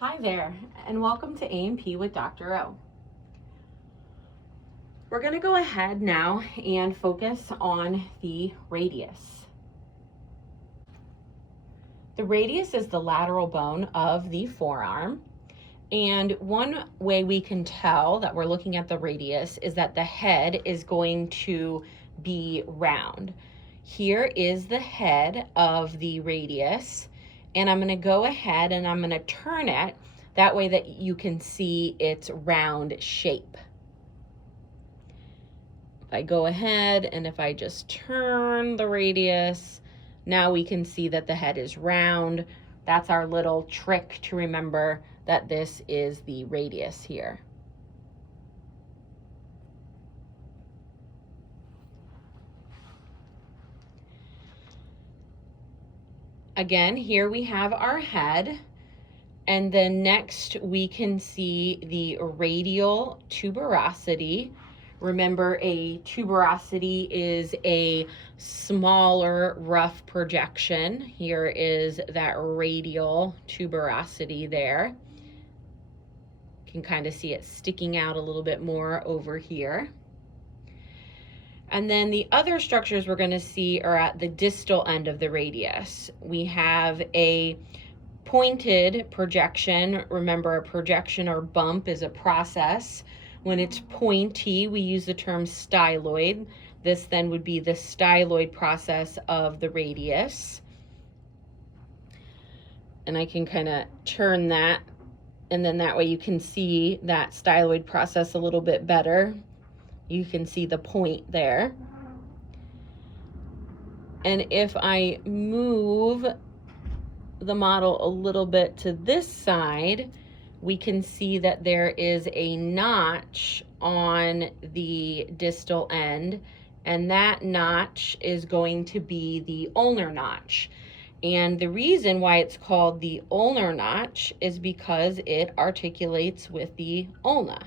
Hi there, and welcome to A&P with Dr. O. We're going to go ahead now and focus on the radius. The radius is the lateral bone of the forearm, and one way we can tell that we're looking at the radius is that the head is going to be round. Here is the head of the radius, and I'm going to go ahead and I'm going to turn it that way that you can see its round shape. If I go ahead and if I just turn the radius, now we can see that the head is round. That's our little trick to remember that this is the radius here. Again, here we have our head. And then next we can see the radial tuberosity. Remember, a tuberosity is a smaller rough projection. Here is that radial tuberosity there. You can kind of see it sticking out a little bit more over here. And then the other structures we're going to see are at the distal end of the radius. We have a pointed projection. Remember, a projection or bump is a process. When it's pointy, we use the term styloid. This then would be the styloid process of the radius. And I can kind of turn that, and then that way you can see that styloid process a little bit better. You can see the point there. And if I move the model a little bit to this side, we can see that there is a notch on the distal end, and that notch is going to be the ulnar notch. And the reason why it's called the ulnar notch is because it articulates with the ulna.